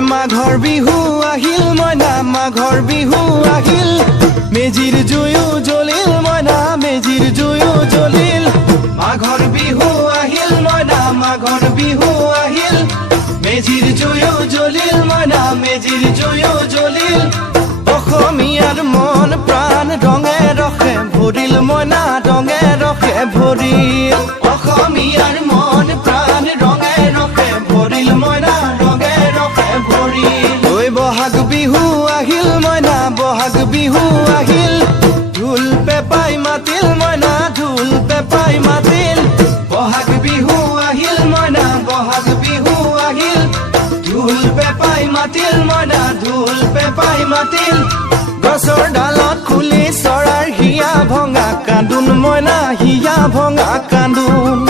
মাঘৰ বিহু আহিল মইনা মাঘৰ বিহু আহিল মেজিৰ জুয়ো জ্বলিল মইনা মেজিৰ জুয়ো জ্বলিল মাঘৰ বিহু আহিল মইনা মাঘৰ বিহু আহিল মেজিৰ জুয়ো জ্বলিল মইনা মেজিৰ জুয়ো জ্বলিল অসমীয়াৰ মন প্ৰাণ ৰঙে ৰসে ভৰিল মইনা ৰঙে ৰসে ভৰিল অসমীয়াৰ মন প্ৰাণ ৰঙে ৰসে ভৰিল মইনা ৰঙে ৰসে ভৰিল ঐ বহাগ বিহু আহিল মইনা বহাগ বিহু আহিল ঢোল পেপাই মাতিল মইনা ঢোল পেপাই মাতিল বহাগ বিহু আহিল মইনা বহাগ বিহু আহিল ঢোল পেপাই মাতিল মইনা ঢোল পেপাই মাতিল গছৰ ডালত খুলি চৰাৰ হিয়া ভঙা কান্দোন মইনা হিয়া ভঙা কান্দোন